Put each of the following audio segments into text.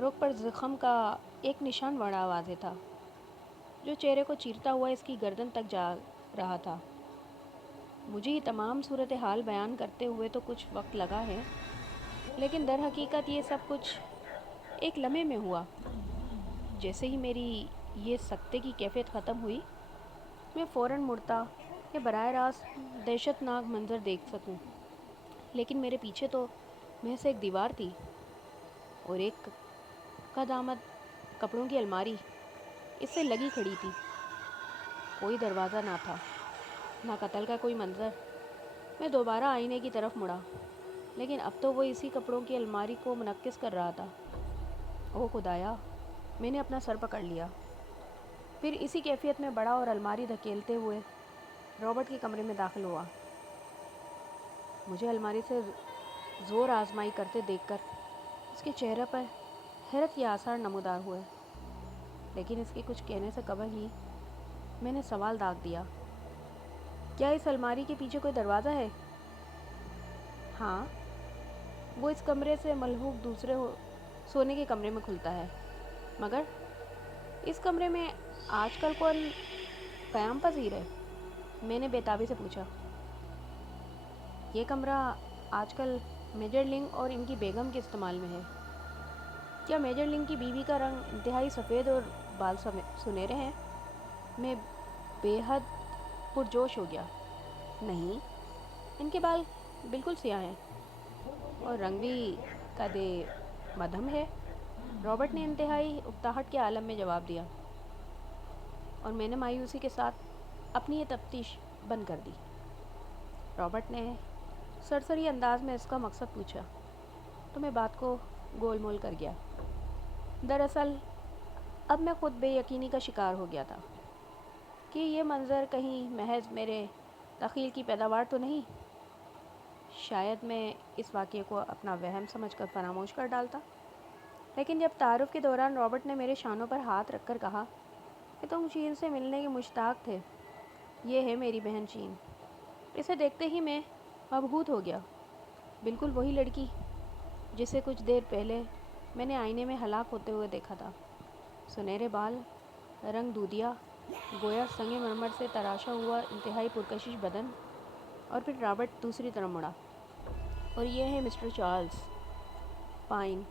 رخ پر زخم کا ایک نشان بڑا واضح تھا جو چہرے کو چیرتا ہوا اس کی گردن تک جا رہا تھا۔ مجھے یہ تمام صورتحال بیان کرتے ہوئے تو کچھ وقت لگا ہے، لیکن در حقیقت یہ سب کچھ ایک لمحے میں ہوا۔ جیسے ہی میری یہ سکتے کی کیفیت ختم ہوئی، میں فوراً مڑتا کہ براہ راست دہشت ناک منظر دیکھ سکوں، لیکن میرے پیچھے تو محض ایک دیوار تھی اور ایک قد آمد کپڑوں کی الماری اس سے لگی کھڑی تھی۔ کوئی دروازہ نہ تھا، نہ قتل کا کوئی منظر۔ میں دوبارہ آئینے کی طرف مڑا، لیکن اب تو وہ اسی کپڑوں کی الماری کو منعکس کر رہا تھا۔ او خدایا! میں نے اپنا سر پکڑ لیا، پھر اسی کیفیت میں بڑا اور الماری دھکیلتے ہوئے رابرٹ کے کمرے میں داخل ہوا۔ مجھے الماری سے زور آزمائی کرتے دیکھ کر اس کے چہرے پر حیرت کے آثار نمودار ہوئے، لیکن اس کے کچھ کہنے سے قبل ہی میں نے سوال داغ دیا، کیا اس الماری کے پیچھے کوئی دروازہ ہے؟ ہاں، وہ اس کمرے سے ملحوق دوسرے سونے کے کمرے میں کھلتا ہے، مگر اس کمرے میں آج کل کون قیام پذیر ہے؟ میں نے بےتابی سے پوچھا۔ یہ کمرہ آج کل میجر لنگ اور ان کی بیگم کے استعمال میں ہے۔ کیا میجر لنگ کی بیوی کا رنگ انتہائی سفید اور بال سنہرے ہیں؟ میں بے حد پرجوش ہو گیا۔ نہیں، ان کے بال بالکل سیاہ ہیں اور رنگ بھی قدِ مدھم ہے، رابرٹ نے انتہائی اکتاہٹ کے عالم میں جواب دیا، اور میں نے مایوسی کے ساتھ اپنی یہ تفتیش بند کر دی۔ رابرٹ نے سرسری انداز میں اس کا مقصد پوچھا تو میں بات کو گول مول کر گیا۔ دراصل اب میں خود بے یقینی کا شکار ہو گیا تھا کہ یہ منظر کہیں محض میرے تخیل کی پیداوار تو نہیں۔ شاید میں اس واقعے کو اپنا وہم سمجھ کر فراموش کر ڈالتا، لیکن جب تعارف کے دوران رابرٹ نے میرے شانوں پر ہاتھ رکھ کر کہا کہ تم چین سے ملنے کے مشتاق تھے، یہ ہے میری بہن چین، اسے دیکھتے ہی میں مبہوت ہو گیا۔ بالکل وہی لڑکی جسے کچھ دیر پہلے میں نے آئینے میں ہلاک ہوتے ہوئے دیکھا تھا۔ سنہرے بال، رنگ دودیا، گویا سنگ مرمر سے تراشا ہوا انتہائی پرکشش بدن۔ اور پھر رابرٹ دوسری طرف مڑا، اور یہ ہے مسٹر چارلز پائن،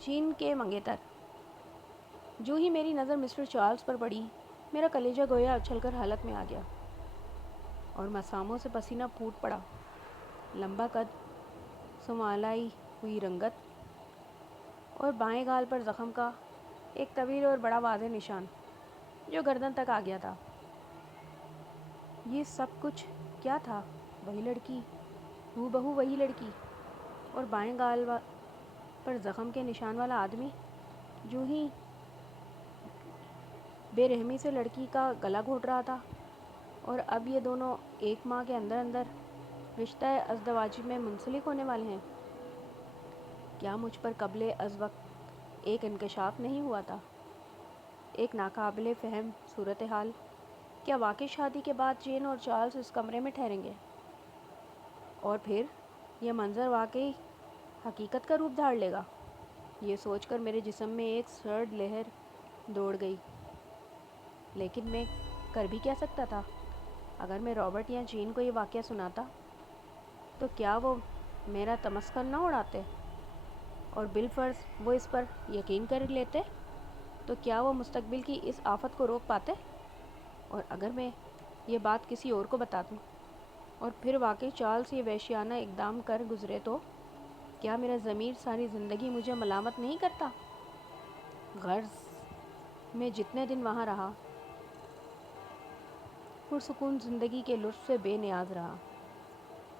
چین کے منگیتر۔ جو ہی میری نظر مسٹر چارلز پر پڑی، میرا کلیجہ گویا اچھل کر حلق میں آ گیا اور مساموں سے پسینہ پھوٹ پڑا۔ لمبا قد، سنوالائی ہوئی رنگت اور بائیں گال پر زخم کا ایک طویل اور بڑا واضح نشان جو گردن تک آ گیا تھا۔ یہ سب کچھ کیا تھا؟ وہی لڑکی، ہو بہو وہی لڑکی، اور بائیں گال پر زخم کے نشان والا آدمی جو ہی بے رحمی سے لڑکی کا گلا گھونٹ رہا تھا، اور اب یہ دونوں ایک ماہ کے اندر اندر رشتہ ازدواجی میں منسلک ہونے والے ہیں۔ کیا مجھ پر قبل از وقت ایک انکشاف نہیں ہوا تھا؟ ایک ناقابل فہم صورتحال؟ کیا واقعی شادی کے بعد جین اور چارلز اس کمرے میں ٹھہریں گے؟ اور پھر یہ منظر واقعی حقیقت کا روپ دھار لے گا؟ یہ سوچ کر میرے جسم میں ایک سرد لہر دوڑ گئی، لیکن میں کر بھی کیا سکتا تھا؟ اگر میں رابرٹ یا جین کو یہ واقعہ سناتا تو کیا وہ میرا تمسخر نہ اڑاتے؟ اور بالفرض وہ اس پر یقین کر لیتے تو کیا وہ مستقبل کی اس آفت کو روک پاتے؟ اور اگر میں یہ بات کسی اور کو بتا دوں اور پھر واقعی چارلز یہ وحشیانہ اقدام کر گزرے تو کیا میرا ضمیر ساری زندگی مجھے ملامت نہیں کرتا؟ غرض میں جتنے دن وہاں رہا، پرسکون زندگی کے لطف سے بے نیاز رہا،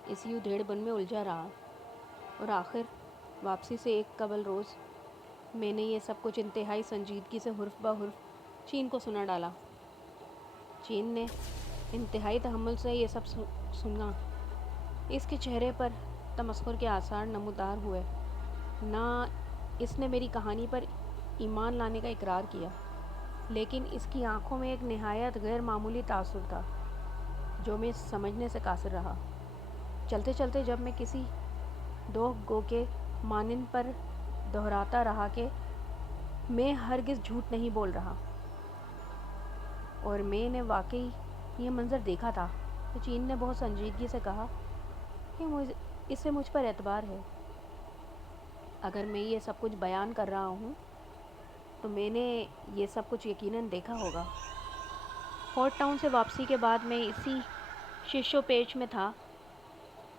اسی ادھیڑ بن میں الجھا رہا، اور آخر واپسی سے ایک قبل روز میں نے یہ سب کچھ انتہائی سنجیدگی سے حرف بہ حرف چین کو سنا ڈالا۔ چین نے انتہائی تحمل سے یہ سب سنا۔ اس کے چہرے پر تمسخر کے آثار نمودار ہوئے۔ نہ اس نے میری کہانی پر ایمان لانے کا اقرار کیا، لیکن اس کی آنکھوں میں ایک نہایت غیر معمولی تاثر تھا جو میں سمجھنے سے قاصر رہا۔ چلتے چلتے جب میں کسی دوہ گو کے مانند پر دہراتا رہا کہ میں ہرگز جھوٹ نہیں بول رہا اور میں نے واقعی یہ منظر دیکھا تھا۔ تو چین نے بہت سنجیدگی سے کہا کہ اس سے مجھ پر اعتبار ہے۔ اگر میں یہ سب کچھ بیان کر رہا ہوں تو میں نے یہ سب کچھ یقیناً دیکھا ہوگا۔ فورٹ ٹاؤن سے واپسی کے بعد میں اسی شش و پیچ میں تھا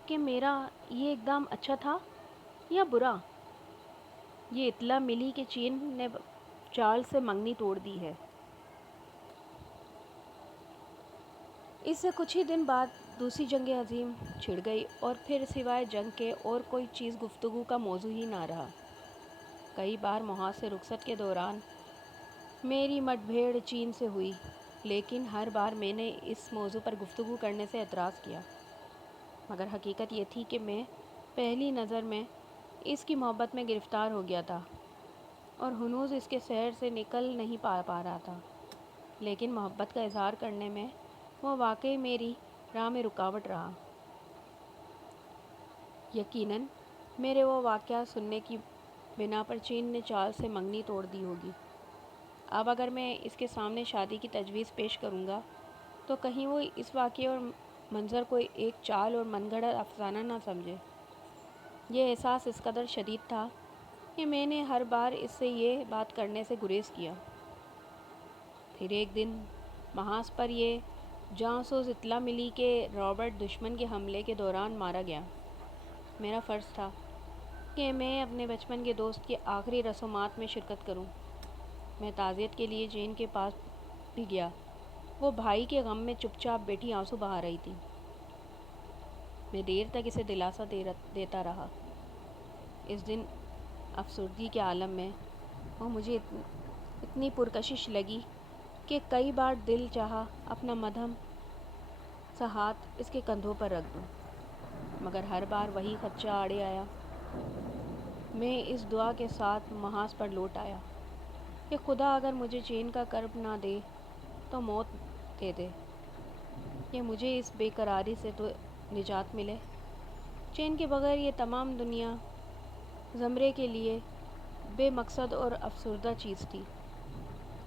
کہ میرا یہ اقدام اچھا تھا یا برا۔ یہ اطلاع ملی کہ چین نے چارلز سے منگنی توڑ دی ہے۔ اس سے کچھ ہی دن بعد دوسری جنگ عظیم چھڑ گئی اور پھر سوائے جنگ کے اور کوئی چیز گفتگو کا موضوع ہی نہ رہا۔ کئی بار محاذ سے رخصت کے دوران میری مٹ بھیڑ چین سے ہوئی، لیکن ہر بار میں نے اس موضوع پر گفتگو کرنے سے اعتراض کیا۔ مگر حقیقت یہ تھی کہ میں پہلی نظر میں اس کی محبت میں گرفتار ہو گیا تھا اور ہنوز اس کے سحر سے نکل نہیں پا رہا تھا۔ لیکن محبت کا اظہار کرنے میں وہ واقعی میری راہ میں رکاوٹ رہا۔ یقیناً میرے وہ واقعات سننے کی بنا پر چین نے چارلز سے منگنی توڑ دی ہوگی۔ اب اگر میں اس کے سامنے شادی کی تجویز پیش کروں گا تو کہیں وہ اس واقعے اور منظر کو ایک چال اور من گھڑت افسانہ نہ سمجھے۔ یہ احساس اس قدر شدید تھا کہ میں نے ہر بار اس سے یہ بات کرنے سے گریز کیا۔ پھر ایک دن محاذ پر یہ جاسوس اطلاع ملی کہ رابرٹ دشمن کے حملے کے دوران مارا گیا۔ میرا فرض تھا کہ میں اپنے بچپن کے دوست کی آخری رسومات میں شرکت کروں۔ میں تعزیت کے لیے جین کے پاس بھی گیا۔ وہ بھائی کے غم میں چپ چاپ بیٹھی آنسو بہا رہی تھی۔ میں دیر تک اسے دلاسا دیتا رہا۔ اس دن افسردگی کے عالم میں وہ مجھے اتنی پرکشش لگی کہ کئی بار دل چاہا اپنا مدھم سا ہاتھ اس کے کندھوں پر رکھ دوں، مگر ہر بار وہی خدشہ آڑے آیا۔ میں اس دعا کے ساتھ محاذ پر لوٹ آیا کہ خدا اگر مجھے چین کا کرب نہ دے تو موت دے دے، کہ مجھے اس بے قراری سے تو نجات ملے۔ چین کے بغیر یہ تمام دنیا زمرے کے لیے بے مقصد اور افسردہ چیز تھی۔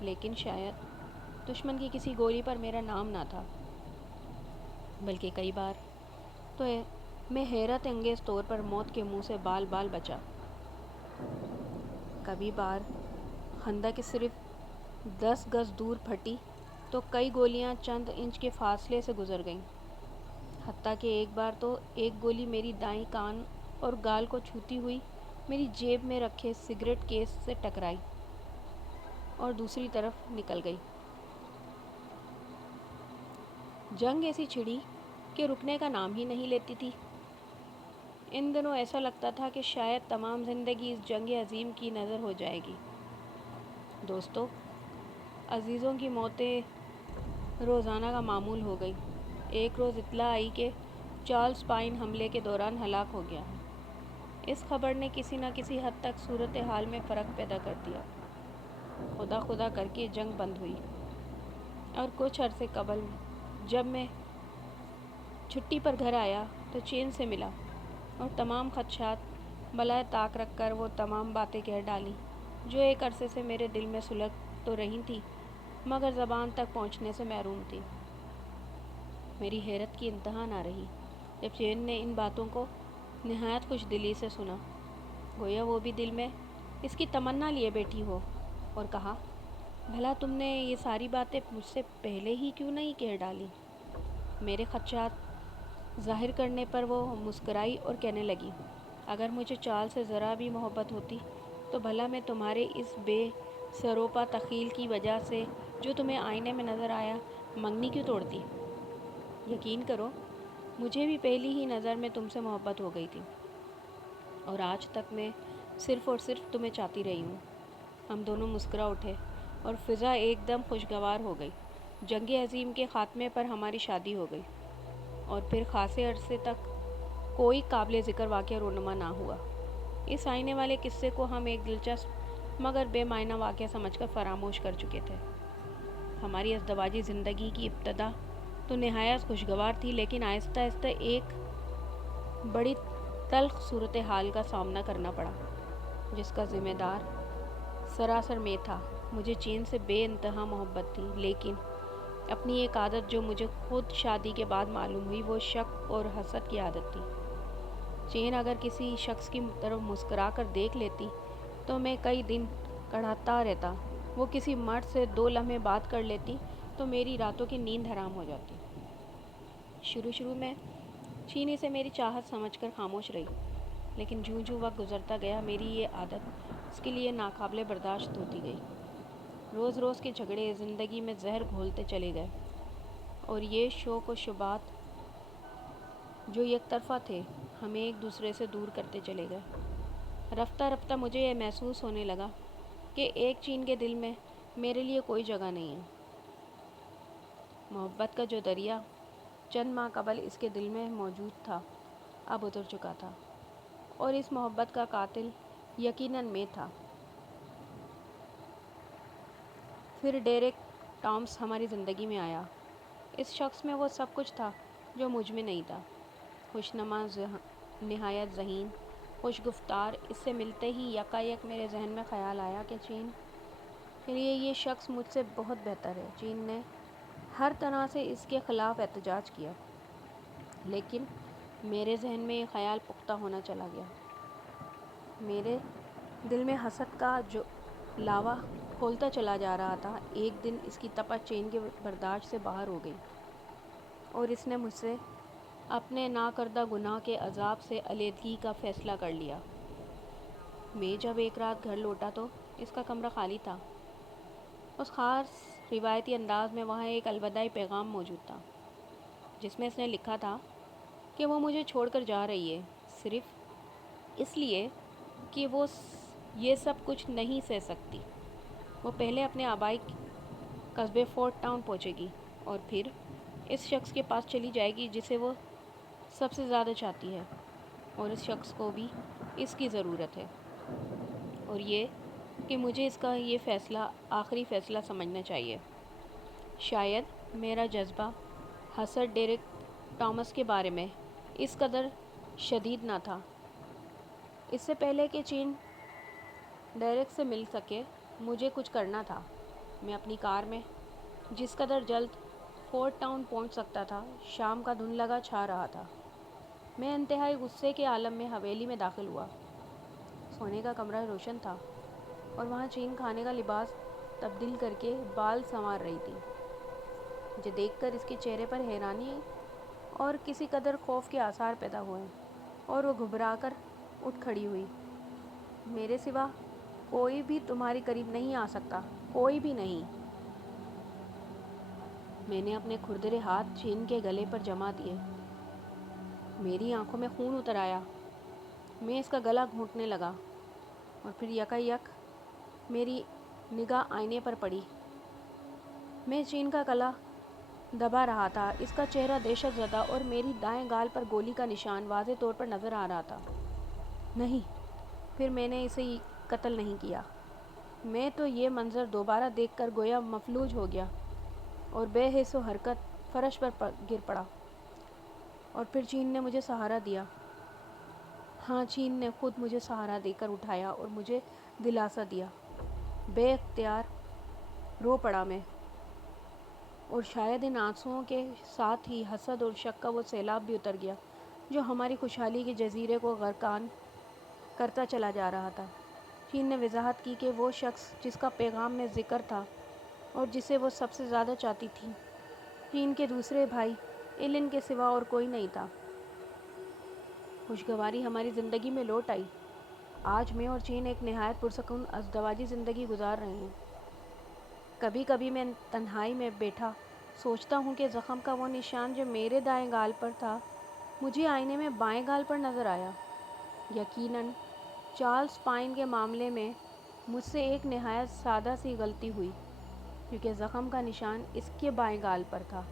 لیکن شاید دشمن کی کسی گولی پر میرا نام نہ تھا، بلکہ کئی بار تو میں حیرت انگیز طور پر موت کے منہ سے بال بال بچا۔ کبھی بار خندق صرف 10 گز دور پھٹی تو کئی گولیاں چند انچ کے فاصلے سے گزر گئیں، حتیٰ کہ ایک بار تو ایک گولی میری دائیں کان اور گال کو چھوتی ہوئی میری جیب میں رکھے سگریٹ کیس سے ٹکرائی اور دوسری طرف نکل گئی۔ جنگ ایسی چھڑی کہ رکنے کا نام ہی نہیں لیتی تھی۔ ان دنوں ایسا لگتا تھا کہ شاید تمام زندگی اس جنگ عظیم کی نظر ہو جائے گی۔ دوستو، عزیزوں کی موتیں روزانہ کا معمول ہو گئی۔ ایک روز اطلاع آئی کہ چارلز پائن حملے کے دوران ہلاک ہو گیا ہے۔ اس خبر نے کسی نہ کسی حد تک صورتحال میں فرق پیدا کر دیا۔ خدا خدا کر کے جنگ بند ہوئی اور کچھ عرصے قبل جب میں چھٹی پر گھر آیا تو چین سے ملا اور تمام خدشات بالائے طاق رکھ کر وہ تمام باتیں کہہ ڈالیں جو ایک عرصے سے میرے دل میں سلگ تو رہی تھیں مگر زبان تک پہنچنے سے محروم تھی۔ میری حیرت کی انتہا نہ رہی جب چین نے ان باتوں کو نہایت خوش دلی سے سنا، گویا وہ بھی دل میں اس کی تمنا لیے بیٹھی ہو، اور کہا، بھلا تم نے یہ ساری باتیں مجھ سے پہلے ہی کیوں نہیں کہہ ڈالیں؟ میرے خدشات ظاہر کرنے پر وہ مسکرائی اور کہنے لگی، اگر مجھے چارلز سے ذرا بھی محبت ہوتی تو بھلا میں تمہارے اس بے سروپا تخیل کی وجہ سے جو تمہیں آئینے میں نظر آیا منگنی کیوں توڑتی؟ یقین کرو، مجھے بھی پہلی ہی نظر میں تم سے محبت ہو گئی تھی اور آج تک میں صرف اور صرف تمہیں چاہتی رہی ہوں۔ ہم دونوں مسکرا اٹھے اور فضا ایک دم خوشگوار ہو گئی۔ جنگ عظیم کے خاتمے پر ہماری شادی ہو گئی اور پھر خاصے عرصے تک کوئی قابل ذکر واقعہ رونما نہ ہوا۔ اس آئینے والے قصے کو ہم ایک دلچسپ مگر بے معنی واقعہ سمجھ کر فراموش کر چکے تھے۔ ہماری ازدواجی زندگی کی ابتدا تو نہایت خوشگوار تھی، لیکن آہستہ آہستہ ایک بڑی تلخ صورتحال کا سامنا کرنا پڑا۔ جس کا ذمہ دار سراسر میں تھا۔ مجھے چین سے بے انتہا محبت تھی، لیکن اپنی ایک عادت جو مجھے خود شادی کے بعد معلوم ہوئی، وہ شک اور حسد کی عادت تھی۔ چین اگر کسی شخص کی طرف مسکرا کر دیکھ لیتی تو میں کئی دن کڑھاتا رہتا۔ وہ کسی مرد سے 2 لمحے بات کر لیتی تو میری راتوں کی نیند حرام ہو جاتی۔ شروع میں چین اسے میری چاہت سمجھ کر خاموش رہی، لیکن جوں وقت گزرتا گیا میری یہ عادت اس کے لیے ناقابل برداشت ہوتی گئی۔ روز کے جھگڑے زندگی میں زہر گھولتے چلے گئے، اور یہ شوق و شبہات جو یک طرفہ تھے ہمیں ایک دوسرے سے دور کرتے چلے گئے۔ رفتہ مجھے یہ محسوس ہونے لگا کہ ایک چین کے دل میں میرے لیے کوئی جگہ نہیں ہے۔ محبت کا جو دریا چند ماہ قبل اس کے دل میں موجود تھا، اب اتر چکا تھا، اور اس محبت کا قاتل یقیناً میں تھا۔ پھر ڈیرک ٹامس ہماری زندگی میں آیا۔ اس شخص میں وہ سب کچھ تھا جو مجھ میں نہیں تھا۔ خوشنما، نہایت ذہین، خوش گفتار۔ اس سے ملتے ہی یکایک میرے ذہن میں خیال آیا کہ چین کے لیے یہ شخص مجھ سے بہت بہتر ہے۔ چین نے ہر طرح سے اس کے خلاف احتجاج کیا، لیکن میرے ذہن میں یہ خیال پختہ ہونا چلا گیا۔ میرے دل میں حسد کا جو لاوا کھولتا چلا جا رہا تھا۔ ایک دن اس کی تپش چین کے برداشت سے باہر ہو گئی، اور اس نے مجھ سے اپنے ناکردہ گناہ کے عذاب سے علیحدگی کا فیصلہ کر لیا۔ میں جب ایک رات گھر لوٹا تو اس کا کمرہ خالی تھا۔ اس خاص روایتی انداز میں وہاں ایک الوداعی پیغام موجود تھا، جس میں اس نے لکھا تھا کہ وہ مجھے چھوڑ کر جا رہی ہے، صرف اس لیے کہ وہ یہ سب کچھ نہیں سہ سکتی۔ وہ پہلے اپنے آبائی قصبے فورٹ ٹاؤن پہنچے گی، اور پھر اس شخص کے پاس چلی جائے گی جسے وہ سب سے زیادہ چاہتی ہے، اور اس شخص کو بھی اس کی ضرورت ہے، اور یہ کہ مجھے اس کا یہ فیصلہ آخری فیصلہ سمجھنا چاہیے۔ شاید میرا جذبہ حسد ڈیرک ٹامس کے بارے میں اس قدر شدید نہ تھا۔ اس سے پہلے کہ چین ڈیرک سے مل سکے، مجھے کچھ کرنا تھا۔ میں اپنی کار میں جس قدر جلد فورٹ ٹاؤن پہنچ سکتا تھا، شام کا دھندلگا چھا رہا تھا۔ میں انتہائی غصے کے عالم میں حویلی میں داخل ہوا۔ سونے کا کمرہ روشن تھا، اور وہاں چین کھانے کا لباس تبدیل کر کے بال سنوار رہی تھی۔ مجھے دیکھ کر اس کے چہرے پر حیرانی اور کسی قدر خوف کے آثار پیدا ہوئے، اور وہ گھبرا کر اٹھ کھڑی ہوئی۔ میرے سوا کوئی بھی تمہارے قریب نہیں آ سکتا، کوئی بھی نہیں۔ میں نے اپنے کھردرے ہاتھ چین کے گلے پر جما دیے۔ میری آنکھوں میں خون اتر آیا۔ میں اس کا گلا گھونٹنے لگا، اور پھر یکایک میری نگاہ آئینے پر پڑی۔ میں چین کا گلا دبا رہا تھا۔ اس کا چہرہ دہشت زدہ، اور میری دائیں گال پر گولی کا نشان واضح طور پر نظر آ رہا تھا۔ نہیں، پھر میں نے اسے قتل نہیں کیا۔ میں تو یہ منظر دوبارہ دیکھ کر گویا مفلوج ہو گیا، اور بے حس و حرکت فرش پر گر پڑا۔ اور پھر چین نے مجھے سہارا دیا۔ ہاں، چین نے خود مجھے سہارا دے کر اٹھایا اور مجھے دلاسا دیا۔ بے اختیار رو پڑا میں، اور شاید ان آنسوؤں کے ساتھ ہی حسد اور شک کا وہ سیلاب بھی اتر گیا جو ہماری خوشحالی کے جزیرے کو غرقان کرتا چلا جا رہا تھا۔ چین نے وضاحت کی کہ وہ شخص جس کا پیغام میں ذکر تھا اور جسے وہ سب سے زیادہ چاہتی تھی، چین کے دوسرے بھائی ایلن کے سوا اور کوئی نہیں تھا۔ خوشگواری ہماری زندگی میں لوٹ آئی۔ آج میں اور چین ایک نہایت پرسکون ازدواجی زندگی گزار رہے ہیں۔ کبھی کبھی میں تنہائی میں بیٹھا سوچتا ہوں کہ زخم کا وہ نشان جو میرے دائیں گال پر تھا، مجھے آئینے میں بائیں گال پر نظر آیا۔ یقیناً چارلس پائن کے معاملے میں مجھ سے ایک نہایت سادہ سی غلطی ہوئی، کیونکہ زخم کا نشان اس کے بائیں گال پر تھا۔